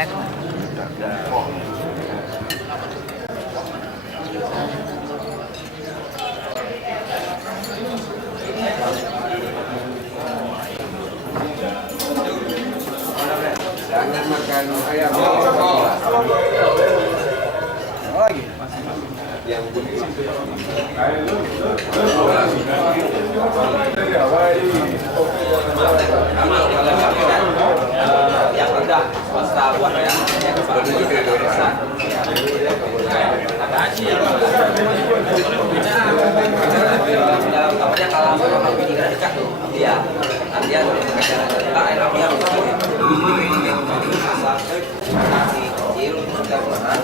kan. Jangan makan ayam. Lagi. Yang yang rendah swasta buat ya yang besar kamarnya kalah sama pikiran dekat tuh dia dia tak enak dia masih kecil sudah pernah